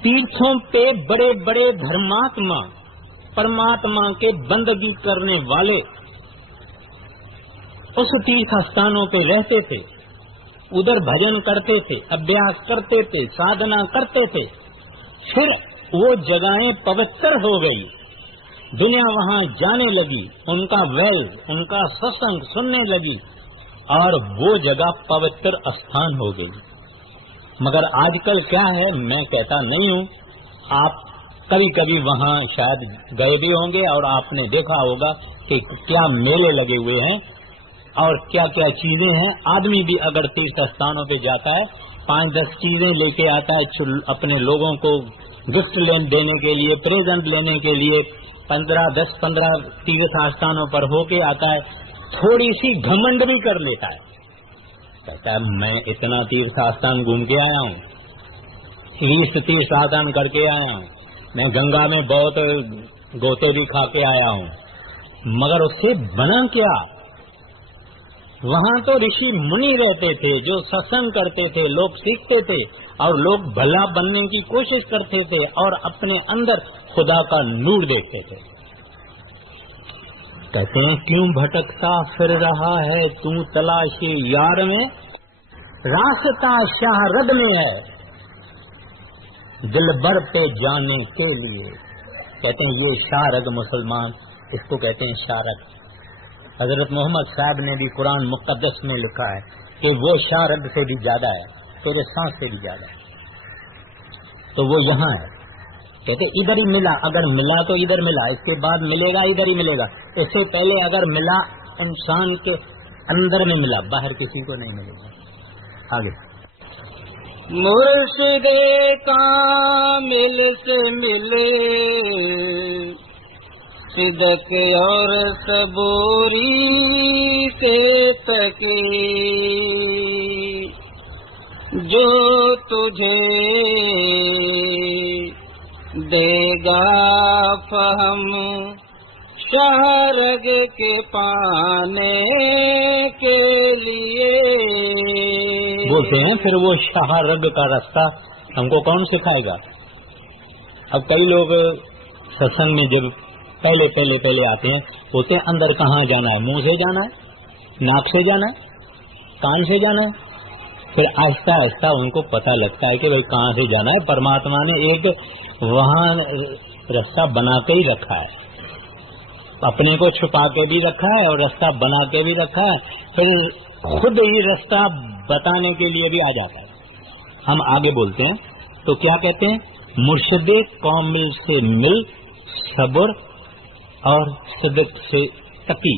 تیرتھوں پہ بڑے بڑے دھرماتما، پرماتما کے بندگی کرنے والے اس تیرتھ استھانوں پہ رہتے تھے، ادھر بھجن کرتے تھے، ابیاس کرتے تھے، سادھنا کرتے تھے. پھر وہ جگہیں پوتر ہو گئی، دنیا وہاں جانے لگی، ان کا ویل، ان کا ستسنگ سننے لگی، اور وہ جگہ پوتر استھان ہو گئی. مگر آج کل کیا ہے میں کہتا نہیں ہوں، آپ کبھی کبھی وہاں شاید گئے بھی ہوں گے اور آپ نے دیکھا ہوگا کہ کیا میلے لگے ہوئے ہیں اور کیا کیا چیزیں ہیں. آدمی بھی اگر تیرتھ استھانوں پہ جاتا ہے 5-10 چیزیں لے کے آتا ہے اپنے لوگوں کو گفٹ دینے کے لیے، پریزنٹ لینے کے لیے. 10-15 تیرتھ استھانوں پر ہو کے آتا ہے، تھوڑی سی گھمنڈ بھی کر لیتا ہے. کہتا ہے میں اتنا تیرتھ استھان گھوم کے آیا ہوں، 20 تیرتھ استھان کر کے آیا ہوں، میں گنگا میں بہت گوتے بھی کھا کے آیا ہوں. مگر اس سے بنا کیا؟ وہاں تو رشی منی رہتے تھے جو ستسنگ کرتے تھے، لوگ سیکھتے تھے اور لوگ بھلا بننے کی کوشش کرتے تھے اور اپنے اندر خدا کا نور دیکھتے تھے. کہتے ہیں کیوں بھٹکتا پھر رہا ہے تو تلاش یار میں، راستہ شاہرگ میں ہے دل بھر پہ جانے کے لیے. کہتے ہیں یہ شارگ مسلمان، اس کو کہتے ہیں شارگ۔ حضرت محمد صاحب نے بھی قرآن مقدس میں لکھا ہے کہ وہ شارگ سے بھی زیادہ ہے، تیرے سانس سے بھی زیادہ ہے، تو وہ یہاں ہے۔ کہتے ادھر ہی ملا، اگر ملا تو ادھر ملا، اس کے بعد ملے گا ادھر ہی ملے گا، اس سے پہلے اگر ملا انسان کے اندر میں ملا، باہر کسی کو نہیں ملے گا۔ آگے مرشد کامل سے ملے صدق اور صبوری سے تکی، جو تجھے دے گا فہم شہرگ کے پانے کے لیے۔ بولتے ہیں پھر وہ شہرگ کا راستہ ہم کو کون سکھائے گا؟ اب کئی لوگ ستسنگ میں جب پہلے آتے ہیں، بولتے ہیں اندر کہاں جانا ہے؟ منہ سے جانا ہے، ناک سے جانا ہے، کان سے جانا ہے؟ پھر آہستہ آہستہ ان کو پتہ لگتا ہے کہ بھائی کہاں سے جانا ہے۔ پرماتما نے ایک وہاں راستہ بنا کے ہی رکھا ہے، اپنے کو چھپا کے بھی رکھا ہے اور راستہ بنا کے بھی رکھا ہے، پھر خود ہی راستہ بتانے کے لیے بھی آ جاتا ہے۔ ہم آگے بولتے ہیں تو کیا کہتے ہیں؟ مرشد کامل سے مل، صبر اور صدق سے تقی۔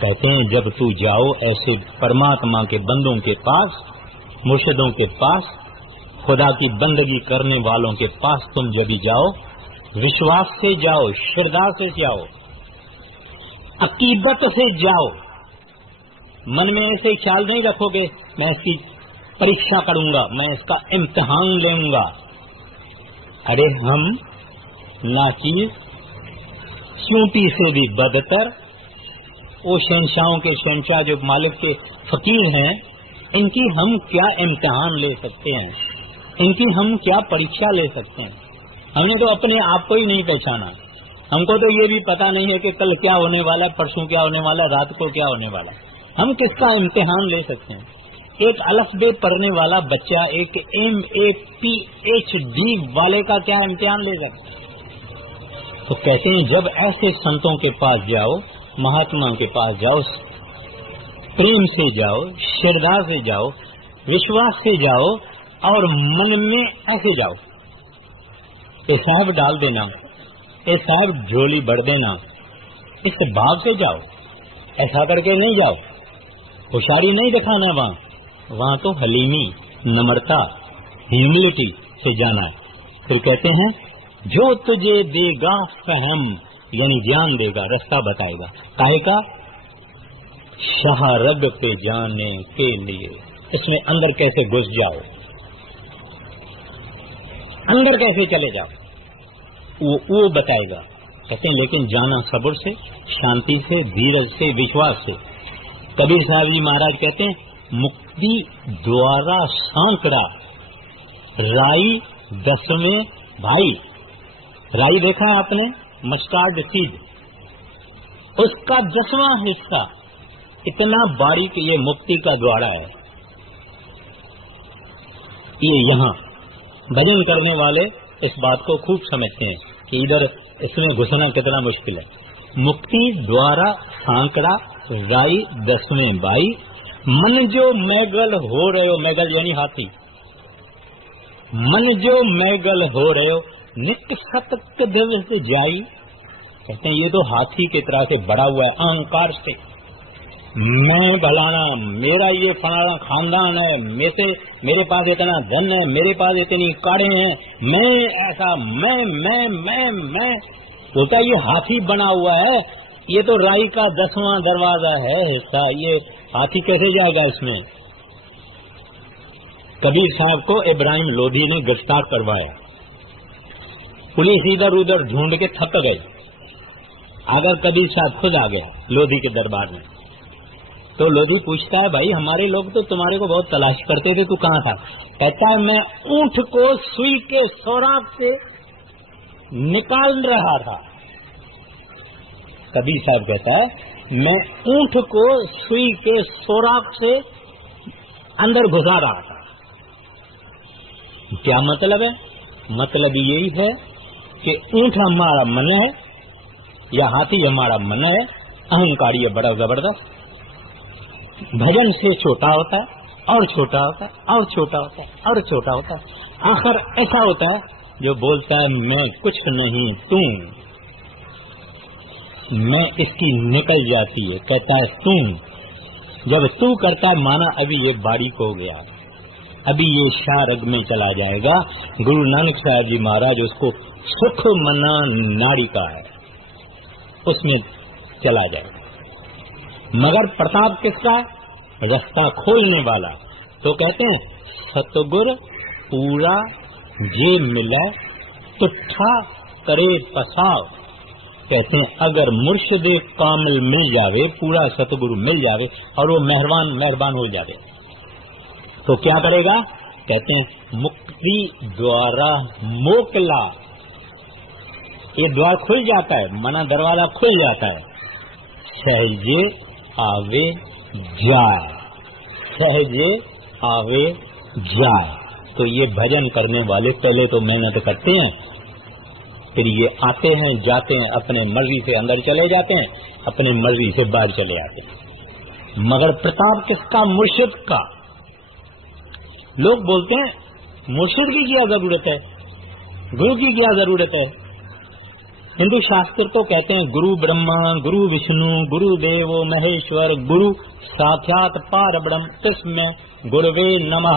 کہتے ہیں جب تو جاؤ ایسے پرماتما کے بندوں کے پاس، مرشدوں کے پاس، خدا کی بندگی کرنے والوں کے پاس تم جب بھی جاؤ، وشواس سے جاؤ، شردا سے جاؤ، عقیدت سے جاؤ، من میں ایسے خیال نہیں رکھو گے میں اس کی پریکشا کروں گا، میں اس کا امتحان لوں گا۔ ارے ہم ناچیز چونٹی سے بھی بدتر، وہ شہنشاہوں کے شہنشاہ جو مالک کے فقیر ہیں، ان کی ہم کیا امتحان لے سکتے ہیں؟ ان کی ہم کیا پریکشا لے سکتے ہیں؟ ہم نے تو اپنے آپ کو ہی نہیں پہچانا، ہم کو تو یہ بھی پتا نہیں ہے کہ کل کیا ہونے والا ہے، پرسوں کیا ہونے والا ہے، رات کو کیا ہونے والا ہے۔ ہم کس کا امتحان لے سکتے ہیں؟ ایک الف بے پڑھنے والا بچہ ایک MA-PhD والے کا کیا امتحان لے سکتا ہے؟ تو کہتے ہیں جب ایسے سنتوں کے پاس جاؤ، مہاتما کے پاس جاؤ، پریم سے جاؤ، شردا سے جاؤ، وشواس سے جاؤ، اور من میں ایسے جاؤ، اے صاحب ڈال دینا، اے صاحب جھولی بڑھ دینا، اس بھاگ سے جاؤ، ایسا کر کے نہیں جاؤ، ہوشیاری نہیں دکھانا وہاں تو حلیمی، نمرتا، ہیوملٹی سے جانا ہے۔ پھر کہتے ہیں جو تجھے دے گا فہم، یعنی جان دے گا، راستہ بتائے گا، کاہے کا؟ شہرگ پہ جانے کے لیے۔ اس میں اندر کیسے گھس جاؤ، اندر کیسے چلے جاؤ، وہ بتائے گا۔ کہتے ہیں لیکن جانا صبر سے، شانتی سے، دھیرج سے، وشواس سے۔ کبیر صاحب جی مہاراج کہتے ہیں مکتی دوارا سانکڑا، رائی دسویں بھائی۔ رائی دیکھا آپ نے، مسٹارڈ سیڈ، اس کا 10واں حصہ اتنا باریک یہ مکتی کا دوارا ہے۔ یہ یہاں بھجن کرنے والے اس بات کو خوب سمجھتے ہیں کہ ادھر اس میں گھسنا کتنا مشکل ہے۔ مکتی دوارا سانکڑا، رائی 10ویں بائی، من جو میگل ہو رہے ہو، میگل یعنی ہاتھی، من جو میگل ہو رہے ہو، نت ستک دل سے جائی۔ کہتے ہیں یہ تو ہاتھی کی طرح سے بڑا ہوا ہے اہنکار سے، میں بھلانا، میرا یہ فلانا خاندان ہے، میرے پاس اتنا دھن ہے، میرے پاس اتنی کاریں ہیں، میں ایسا، میں ہوتا ہے۔ یہ ہاتھی بنا ہوا ہے، یہ تو رائی کا 10واں دروازہ ہے حصہ، یہ ہاتھی کیسے جائے گا اس میں؟ کبیر صاحب کو ابراہیم لودھی نے گرفتار کروایا، پولیس ادھر ادھر ڈھونڈ کے تھک گئی، اگر کبیر صاحب خود آ گیا لودھی کے دربار میں، تو لودھی پوچھتا ہے بھائی ہمارے لوگ تو تمہارے کو بہت تلاش کرتے تھے، تو کہاں تھا؟ کہتا ہے میں اونٹ کو سوئی کے سوراخ سے نکال رہا تھا۔ کبیر صاحب کہتا ہے میں اونٹ کو سوئی کے سوراخ سے اندر گھسا رہا تھا۔ کیا مطلب ہے؟ مطلب یہی ہے کہ اونٹ ہمارا من ہے یا ہاتھی ہمارا من ہے، اہنکاری ہے بڑا زبردست، بھجن سے چھوٹا ہوتا ہے اور چھوٹا ہوتا ہے اور چھوٹا ہوتا ہے اور چھوٹا ہوتا ہے، آخر ایسا ہوتا ہے جو بولتا ہے میں کچھ نہیں تم، میں اس کی نکل جاتی ہے، کہتا ہے تم، جب تو کرتا ہے مانا ابھی یہ باریک ہو گیا، ابھی یہ شاہ رگ میں چلا جائے گا۔ گرو نانک صاحب جی مہاراج اس کو سکھ منا ناڑی کا ہے، اس میں چلا جائے گا، مگر پرتاپ کس کا ہے؟ رستہ کھولنے والا۔ تو کہتے ہیں ستگر پورا جے ملے تٹھا کرے پساو، کہتے ہیں اگر مرشد کامل مل جاوے، پورا ستگرو مل جاوے اور وہ مہربان ہو جاوے تو کیا کرے گا؟ کہتے ہیں مکتی دوارا موکلا، یہ دوار کھل جاتا ہے، منا دروازہ کھل جاتا ہے، سہجے آوے جائے، سہجے آوے جائے۔ تو یہ بھجن کرنے والے پہلے تو محنت کرتے ہیں، پھر یہ آتے ہیں جاتے ہیں، اپنے مرضی سے اندر چلے جاتے ہیں، اپنے مرضی سے باہر چلے آتے ہیں، مگر پرتاپ کس کا؟ مرشد کا۔ لوگ بولتے ہیں مرشد کی کیا ضرورت ہے، گرو کی کیا ضرورت ہے؟ ہندو شاستر تو کہتے ہیں گرو برہما گرو وشنو گرو دیو مہیشور گرو ساکھیات پار برہم تسمے گروے نمہ،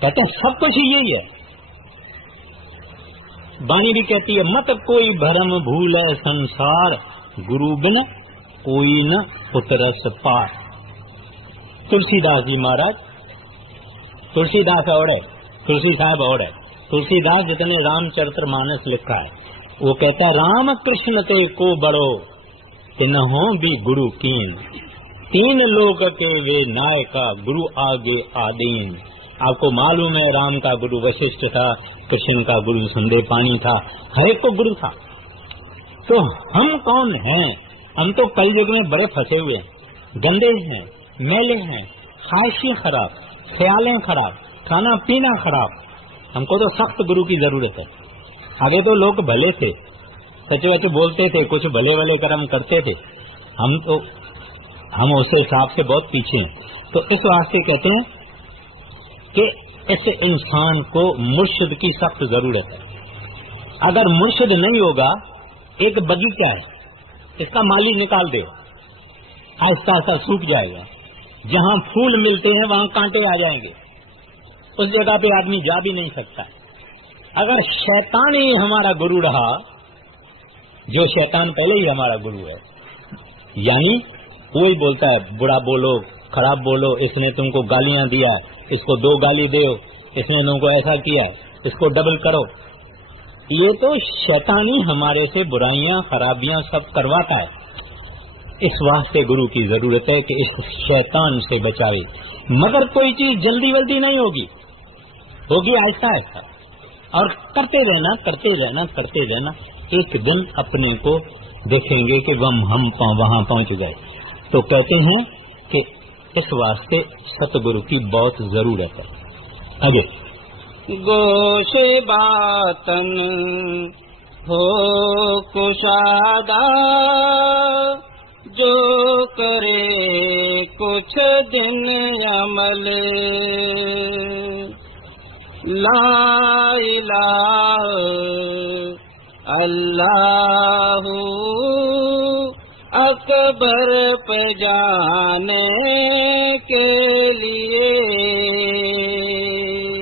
کہتے ہیں سب کچھ یہی ہے۔ بانی بھی کہتی ہے مت کوئی بھرم بھولے سنسار، گرو بن کوئی نہ اترس پار۔ تلسی داس جی مہاراج، تلسی داس اور ہے، تلسی صاحب اور ہے، تلسی داس جتنے رام چرتر مانس لکھا ہے وہ کہتا ہے رام کرشن تے کو بڑو تنہوں بھی گرو کین، تین لوک کے وے نائکا گرو آگے آدین۔ آپ کو معلوم ہے رام کا گرو وششٹھ تھا، کرشن کا گرو سندے پانی تھا، ہر ایک کو گرو تھا۔ تو ہم کون ہیں؟ ہم تو کئی جگہ میں بڑے پھنسے ہوئے ہیں، گندے ہیں، میلے ہیں، خواہشیں خراب، خیالیں خراب، کھانا پینا خراب۔ ہم کو تو سخت گرو کی ضرورت ہے۔ آگے تو لوگ بھلے تھے، سچ وچ بولتے تھے، کچھ بھلے بھلے کرم کرتے تھے، ہم اس حساب سے بہت پیچھے ہیں۔ تو اس واسطے کہتے ہیں کہ اس انسان کو مرشد کی سخت ضرورت ہے۔ اگر مرشد نہیں ہوگا، ایک باغیچہ ہے، اس کا مالی نکال دے، آہستہ آہستہ سوکھ جائے گا، جہاں پھول ملتے ہیں وہاں کانٹے آ جائیں گے، اس جگہ پہ آدمی جا بھی نہیں سکتا۔ اگر شیطان ہی ہمارا گرو رہا، جو شیطان پہلے ہی ہمارا گرو ہے، یعنی وہی بولتا ہے برا بولو، خراب بولو، اس نے تم کو گالیاں دیا ہے، اس کو 2 گالی دو، اس نے تم کو ایسا کیا ہے، اس کو ڈبل کرو، یہ تو شیطان ہی ہمارے سے برائیاں خرابیاں سب کرواتا ہے۔ اس واسطے گرو کی ضرورت ہے کہ اس شیطان سے بچاوے، مگر کوئی چیز جلدی ولدی نہیں ہوگی آہستہ آہستہ، اور کرتے رہنا کرتے رہنا کرتے رہنا، ایک دن اپنے کو دیکھیں گے کہ ہم وہاں پہنچ گئے۔ تو کہتے ہیں کہ اس واسطے ستگرو کی بہت ضرورت ہے۔ آگے گوش باطن ہو کشادہ، جو کرے کچھ دن عمل، لا الہ اللہ اکبر پہ جانے کے لیے۔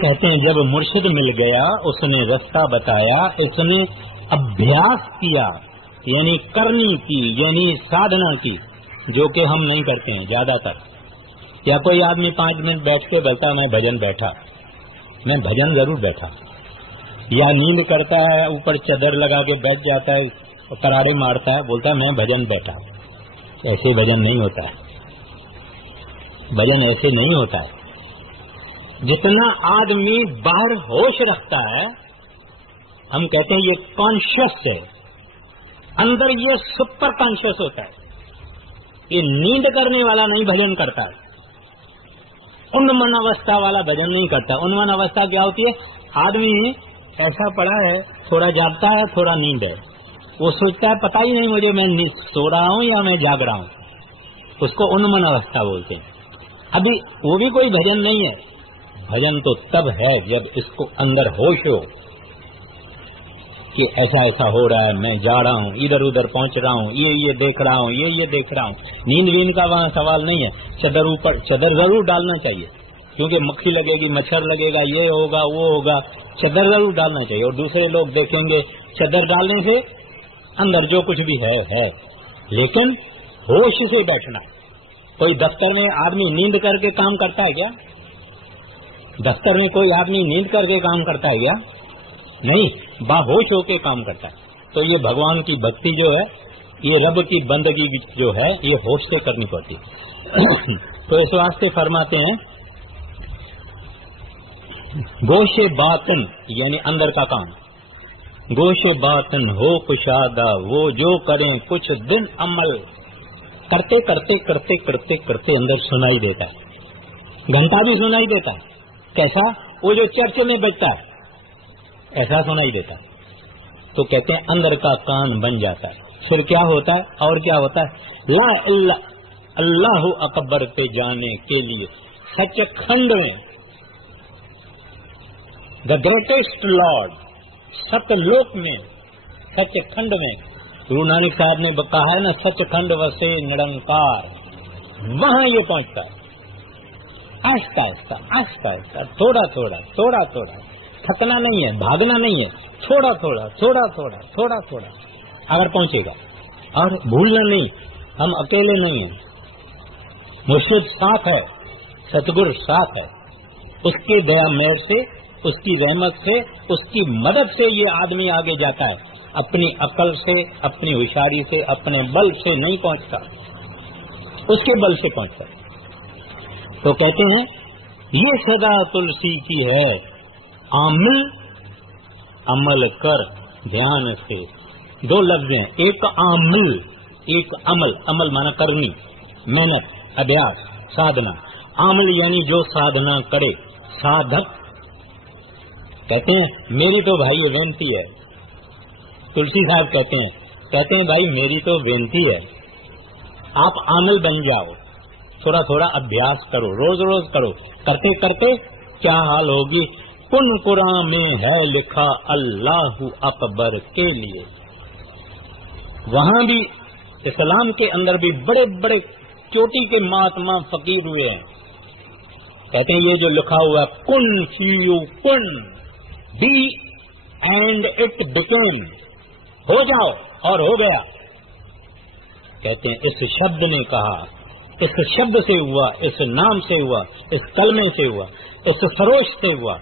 کہتے ہیں جب مرشد مل گیا، اس نے رستہ بتایا، اس نے ابھیاس کیا، یعنی کرنی کی، یعنی سادھنا کی، جو کہ ہم نہیں کرتے ہیں زیادہ تر۔ یا کوئی آدمی 5 منٹ بیٹھ کے بولتا میں بھجن بیٹھا، میں بھجن ضرور بیٹھا، یا نیند کرتا ہے اوپر چادر لگا کے بیٹھ جاتا ہے، کراڑے مارتا ہے، بولتا ہے میں بھجن بیٹھا۔ ایسے بھجن نہیں ہوتا ہے، بھجن ایسے نہیں ہوتا ہے۔ جتنا آدمی باہر ہوش رکھتا ہے، ہم کہتے ہیں یہ کانشیس ہے، اندر یہ سپر کانشیس ہوتا ہے، یہ نیند کرنے والا نہیں بھجن کرتا ہے، انمن اوستھا والا بھجن نہیں کرتا۔ انمن اوستھا کیا ہوتی ہے؟ آدمی ایسا پڑا ہے تھوڑا جاگتا ہے تھوڑا نیند ہے، وہ سوچتا ہے پتہ ہی نہیں مجھے میں سو رہا ہوں یا میں جاگ رہا ہوں، اس کو انمن اوستھا بولتے ہیں۔ ابھی وہ بھی کوئی بھجن نہیں ہے، بھجن تو تب ہے جب اس کو اندر ہوش ہو کہ ایسا ایسا ہو رہا ہے، میں جا رہا ہوں، ادھر ادھر پہنچ رہا ہوں، یہ دیکھ رہا ہوں، یہ دیکھ رہا ہوں۔ نیند ویند کا وہاں سوال نہیں ہے، چادر ضرور ڈالنا چاہیے، کیونکہ مکھی لگے گی، مچھر لگے گا، یہ ہوگا وہ ہوگا، چادر ضرور ڈالنا چاہیے، اور دوسرے لوگ دیکھیں گے چادر ڈالنے سے اندر جو کچھ بھی ہے، لیکن ہوش سے بیٹھنا۔ کوئی دفتر میں آدمی نیند کر کے کام کرتا ہے کیا؟ دفتر میں کوئی آدمی نیند کر کے کام کرتا ہے کیا؟ نہیں، باہوش ہو کے کام کرتا ہے۔ تو یہ بھگوان کی بھکتی جو ہے، یہ رب کی بندگی جو ہے، یہ ہوش سے کرنی پڑتی ہے۔ تو اس واسطے فرماتے ہیں گوش باطن یعنی اندر کا کام، گوش باطن ہو کشادہ وہ جو کریں کچھ دن عمل، کرتے کرتے کرتے کرتے کرتے اندر سنائی دیتا ہے، گھنٹہ بھی سنائی دیتا ہے۔ کیسا؟ وہ جو چرچ میں بجتا ہے ایسا سنائی دیتا ہے۔ تو کہتے ہیں اندر کا کان بن جاتا ہے۔ پھر کیا ہوتا ہے اور کیا ہوتا ہے؟ لا اللہ اکبر پہ جانے کے لیے سچ کھنڈ میں، دا گریٹسٹ لارڈ، ست لوک میں، سچ کھنڈ میں، گرو نانک صاحب نے کہا ہے نا، سچ کھنڈ وسے نرنکار، وہاں یہ پہنچتا ہے آہستہ آہستہ آہستہ آہستہ، تھوڑا تھوڑا تھوڑا تھوڑا، تھکنا نہیں ہے، بھاگنا نہیں ہے، تھوڑا تھوڑا تھوڑا تھوڑا تھوڑا تھوڑا اگر پہنچے گا۔ اور بھولنا نہیں، ہم اکیلے نہیں ہیں، مرشد ساتھ ہے، ستگور ساتھ ہے، اس کے دیا مہر سے، اس کی رحمت سے، اس کی مدد سے یہ آدمی آگے جاتا ہے، اپنی عقل سے، اپنی ہوشیاری سے، اپنے بل سے نہیں پہنچتا، اس کے بل سے پہنچتا۔ تو کہتے ہیں یہ صدا تلسی کی ہے، عامل عمل کر دھیان سے۔ دو لفظ ہیں، ایک عامل، ایک عمل، عمل مانا کرنی، محنت، ابیاس، سادھنا۔ عامل یعنی جو سادھنا کرے، سادھک۔ کہتے ہیں میری تو بھائی وینتی ہے، تلسی صاحب کہتے ہیں بھائی میری تو وینتی ہے، آپ عامل بن جاؤ، تھوڑا تھوڑا ابھیاس کرو، روز روز کرو، کرتے کرتے کیا حال ہوگی؟ کن قرآن میں ہے لکھا اللہ اکبر کے لیے۔ وہاں بھی اسلام کے اندر بھی بڑے بڑے چوٹی کے مہاتما فقیر ہوئے ہیں، کہتے ہیں یہ جو لکھا ہوا ہے کن فیو کن بی اینڈ اٹ بیکیم، ہو جاؤ اور ہو گیا۔ کہتے ہیں اس شبد نے کہا، اس شبد سے ہوا، اس نام سے ہوا، اس کلمے سے ہوا، اس سروش سے ہوا،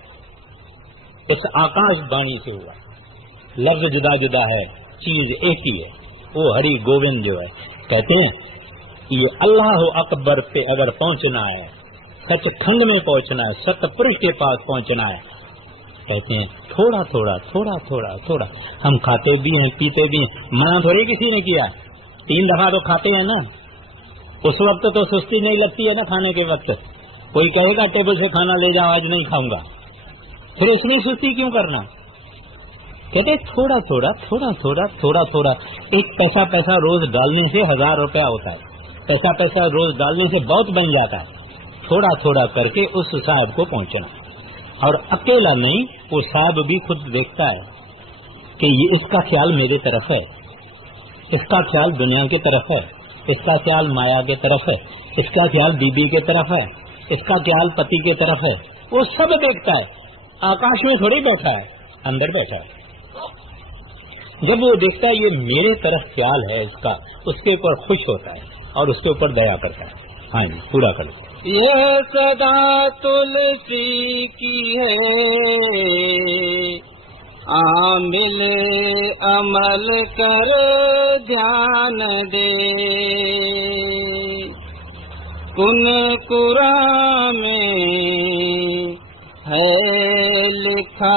اس آکاش بانی سے ہوا۔ لفظ جدا جدا ہے، چیز ایک ہی ہے، وہ ہری گوبند جو ہے۔ کہتے ہیں یہ اللہ اکبر پہ اگر پہنچنا ہے، سچ کھنڈ میں پہنچنا ہے، ست پرش کے پاس پہنچنا ہے، کہتے ہیں تھوڑا تھوڑا تھوڑا تھوڑا تھوڑا۔ ہم کھاتے بھی ہیں، پیتے بھی ہیں، منع تھوڑی کسی نے کیا، 3 دفعہ تو کھاتے ہیں نا، اس وقت تو سستی نہیں لگتی ہے نا کھانے کے وقت، کوئی کہے گا ٹیبل سے کھانا لے جاؤ آج نہیں کھاؤں گا، پھر اس میں سستی کیوں کرنا؟ کہتے تھوڑا تھوڑا تھوڑا تھوڑا تھوڑا تھوڑا، ایک پیسہ پیسہ روز ڈالنے سے 1000 روپیہ ہوتا ہے، پیسہ پیسہ روز ڈالنے سے بہت بن جاتا ہے۔ تھوڑا تھوڑا کر کے اس صاحب کو پہنچنا، اور اکیلا نہیں، وہ صاحب بھی خود دیکھتا ہے کہ یہ اس کا خیال میرے طرف ہے، اس کا خیال دنیا کی طرف ہے، اس کا خیال مایا کی طرف ہے، اس کا خیال بیوی کی طرف ہے، اس کا خیال پتی کی طرف ہے، وہ سب دیکھتا ہے، آکاش میں تھوڑی بیٹھا ہے، اندر بیٹھا ہے۔ جب وہ دیکھتا ہے یہ میرے طرف خیال ہے اس کا، اس کے اوپر خوش ہوتا ہے اور اس کے اوپر دیا کرتا ہے۔ ہاں جی، پورا کر لو۔ یہ صدا تلسی کی ہے، عامل عمل کر دھیان دے، کن قرآن میں ہے لکھا